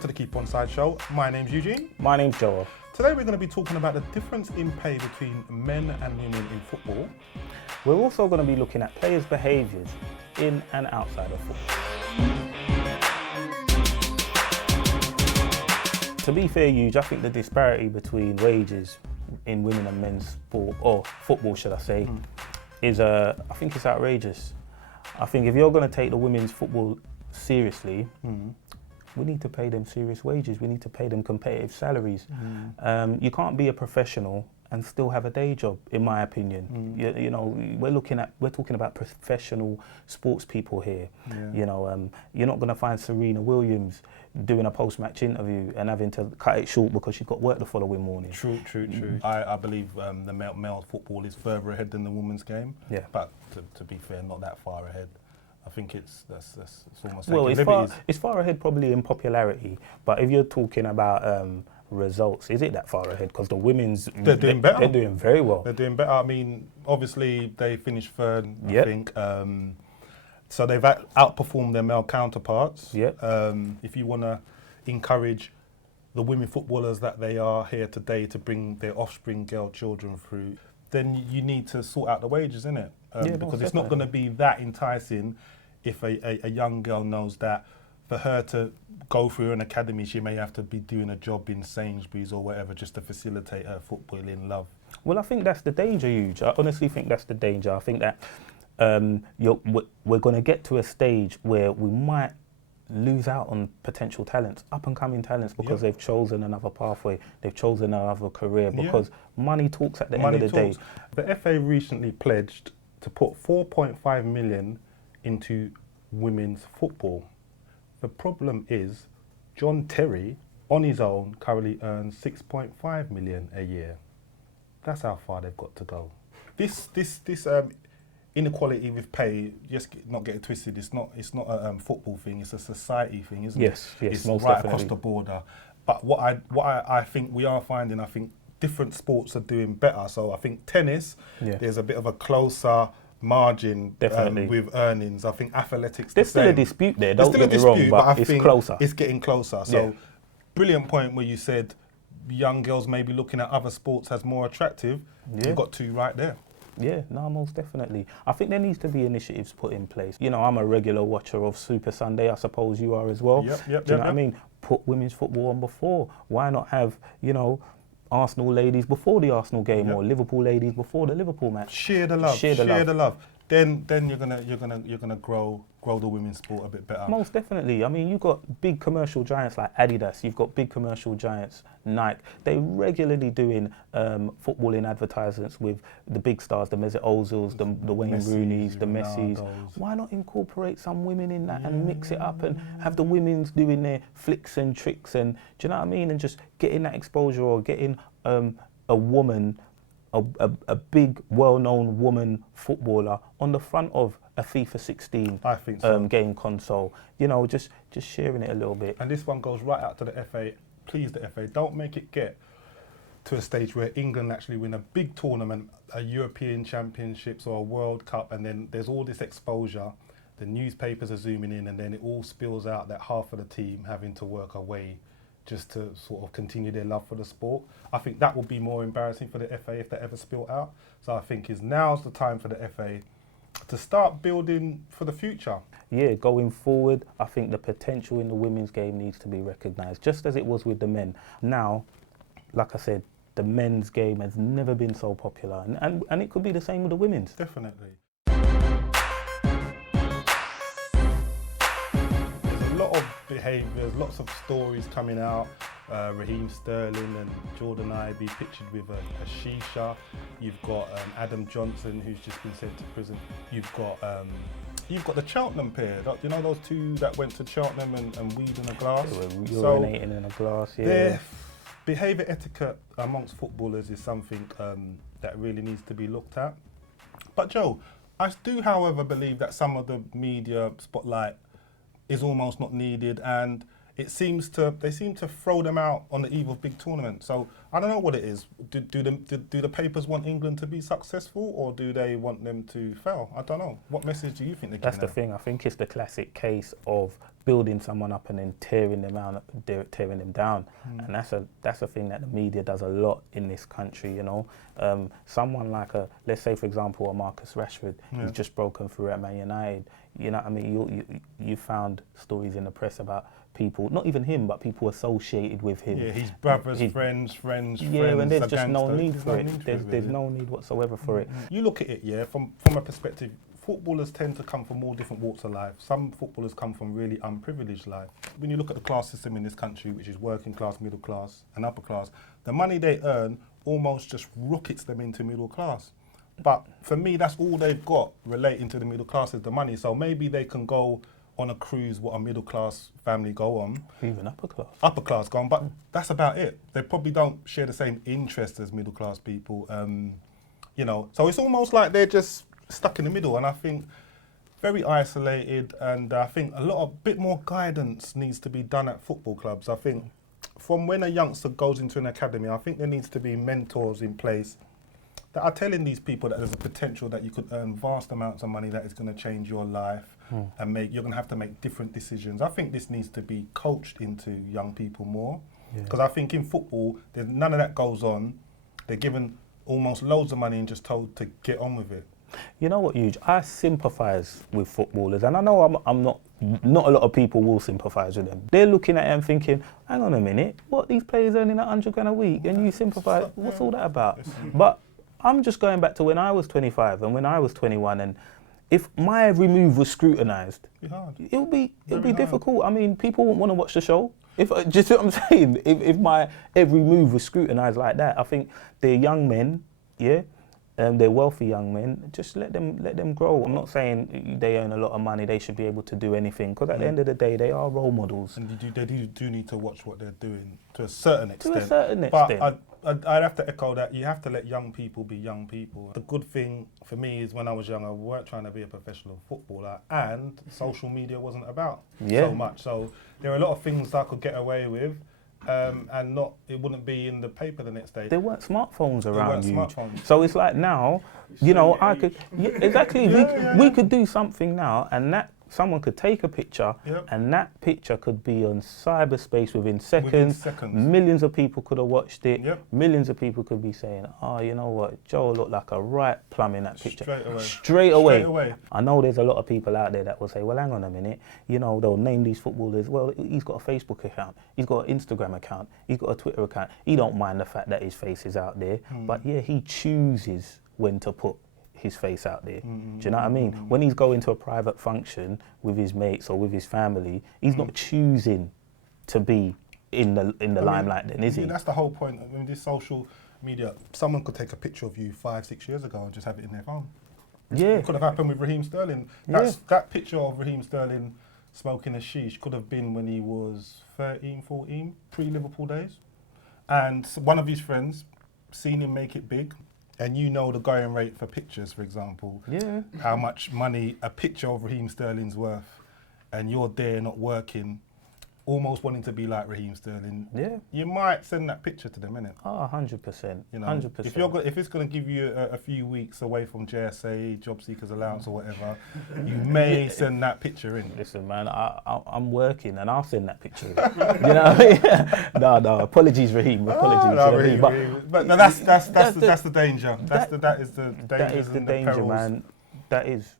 Welcome to the Keep Onside Show. My name's Eugene. My name's Joel. Today we're going to be talking about the difference in pay between men and women in football. We're also going to be looking at players' behaviours in and outside of football. To be fair, Huge, I think the disparity between wages in women and men's sport, or football should I say, is I think it's outrageous. I think if you're going to take the women's football seriously, we need to pay them serious wages. We need to pay them competitive salaries. You can't be a professional and still have a day job, in my opinion. You know, we're talking about professional sports people here. You know, you're not going to find Serena Williams doing a post-match interview and having to cut it short because she's got work the following morning. True. I believe the male football is further ahead than the women's game. Yeah. But to be fair, not that far ahead. I think it's almost it's far ahead probably in popularity, but if you're talking about results, is it that far ahead? Because the women's they're doing better. They're doing very well. They're doing better. I mean, obviously they finished third, I think. So they've outperformed their male counterparts. If you want to encourage the women footballers that they are here today to bring their offspring, girl children through, then you need to sort out the wages, innit? Because it's not going to be that enticing if a young girl knows that for her to go through an academy, she may have to be doing a job in Sainsbury's or whatever just to facilitate her footballing love. Well, I think that's the danger, Huge. I honestly think that's the danger. I think that we're going to get to a stage where we might lose out on potential talents, up-and-coming talents, because they've chosen another pathway, they've chosen another career, because money talks at the end of the day. The FA recently pledged to put 4.5 million into women's football. The problem is John Terry, on his own, currently earns 6.5 million a year. That's how far they've got to go. This inequality with pay, not get it twisted, it's not a football thing, it's a society thing, isn't it? Yes, it's most right definitely. Across the border. But what I think we are finding, I think different sports are doing better. So I think tennis, there's a bit of a closer margin with earnings. I think athletics, there's still a dispute there, don't get me wrong, but it's closer. It's getting closer. So brilliant point where you said young girls may be looking at other sports as more attractive. You've got two right there. Yeah, no, most definitely. I think there needs to be initiatives put in place. You know, I'm a regular watcher of Super Sunday. I suppose you are as well. Do you know what I mean? Put women's football on before. Why not have, you know, Arsenal ladies before the Arsenal game or Liverpool ladies before the Liverpool match? Share the love. Then you're gonna grow the women's sport a bit better. Most definitely. I mean, you've got big commercial giants like Adidas. You've got big commercial giants Nike. They regularly doing footballing advertisements with the big stars, the Mesut Ozils, the Wayne Rooneys, the Messis. Why not incorporate some women in that and mix it up and have the women's doing their flicks and tricks and, do you know what I mean? And just getting that exposure, or getting a woman, a big, well-known woman footballer on the front of a FIFA 16 I think so. Game console. You know, just sharing it a little bit. And this one goes right out to the FA. Please, the FA, don't make it get to a stage where England actually win a big tournament, a European Championships or a World Cup, and then there's all this exposure. The newspapers are zooming in, and then it all spills out that half of the team having to work away just to sort of continue their love for the sport. I think that would be more embarrassing for the FA if that ever spilled out. So I think now's the time for the FA to start building for the future. Yeah, going forward, I think the potential in the women's game needs to be recognised, just as it was with the men. Now, like I said, the men's game has never been so popular, and it could be the same with the women's. Definitely. Lot of behaviours, lots of stories coming out. Raheem Sterling and Jordan Ibe pictured with a shisha. You've got Adam Johnson, who's just been sent to prison. You've got the Cheltenham pair. You know those two that went to Cheltenham and weed in a glass? They were urinating in a glass, Their behaviour etiquette amongst footballers is something that really needs to be looked at. But Joe, I do, however, believe that some of the media spotlight is almost not needed, and they seem to throw them out on the eve of big tournaments. So I don't know what it is. Do the papers want England to be successful, or do they want them to fail? I don't know. What message do you think they're giving? That's the thing. I think it's the classic case of building someone up and then tearing them down. And that's a thing that the media does a lot in this country. You know, someone like let's say for example, a Marcus Rashford, who's just broken through at Man United. You know what I mean? You found stories in the press about people, not even him, but people associated with him. Yeah, his brothers, friends. Yeah, and there's just no need for it. There's no need whatsoever for it. You look at it, yeah, from a perspective, footballers tend to come from all different walks of life. Some footballers come from really unprivileged life. When you look at the class system in this country, which is working class, middle class, and upper class, the money they earn almost just rockets them into middle class. But for me, that's all they've got relating to the middle class is the money. So maybe they can go on a cruise, what a middle class family go on. Even upper class. Upper class go on, but that's about it. They probably don't share the same interests as middle class people. You know, so it's almost like they're just stuck in the middle, and I think very isolated, and I think bit more guidance needs to be done at football clubs. I think from when a youngster goes into an academy, I think there needs to be mentors in place that are telling these people that there's a potential that you could earn vast amounts of money that is going to change your life and you're going to have to make different decisions. I think this needs to be coached into young people more, because I think in football, none of that goes on. They're given almost loads of money and just told to get on with it. You know what, Eugene? I sympathise with footballers, and I know I'm not a lot of people will sympathise with them. They're looking at it and thinking, hang on a minute, what, these players earning £100 a week and you sympathise? What's all that about? But I'm just going back to when I was 25 and when I was 21, and if my every move was scrutinised, it would be difficult. I mean, people wouldn't want to watch the show. Do you see what I'm saying? If my every move was scrutinised like that, I think they're young men, they're wealthy young men. Just let them grow. I'm not saying they earn a lot of money, they should be able to do anything, because at the end of the day, they are role models. And they do need to watch what they're doing to a certain extent. To a certain extent. But I'd have to echo that you have to let young people be young people. The good thing for me is when I was young, I weren't trying to be a professional footballer, and social media wasn't about so much. So there are a lot of things I could get away with. And it wouldn't be in the paper the next day. There weren't smartphones around you. So it's like now, you know, I could, exactly, we could do something now, and that someone could take a picture, and that picture could be on cyberspace within seconds. Millions of people could have watched it. Millions of people could be saying, oh, you know what, Joel looked like a right plum in that picture. Straight away. I know there's a lot of people out there that will say, well, hang on a minute, you know, they'll name these footballers, well, he's got a Facebook account, he's got an Instagram account, he's got a Twitter account. He don't mind the fact that his face is out there, but yeah, he chooses when to put his face out there. Do you know what I mean? When he's going to a private function with his mates or with his family, he's not choosing to be in the limelight then, is he? That's the whole point. I mean, this social media, someone could take a picture of you 5-6 years ago and just have it in their phone. It could have happened with Raheem Sterling. That picture of Raheem Sterling smoking a sheesh could have been when he was 13, 14, pre-Liverpool days. And one of his friends seen him make it big. And you know the going rate for pictures, for example, how much money a picture of Raheem Sterling's worth, and you're there not working, almost wanting to be like Raheem Sterling, you might send that picture to them, innit? Oh, 100%. You know, 100%. If it's going to give you a few weeks away from JSA, job seekers allowance or whatever, you may send that picture in. Listen, man, I'm working and I'll send that picture in. You know what I mean? No, apologies, Raheem. Apologies. But that's the danger. That is the danger, man. That is.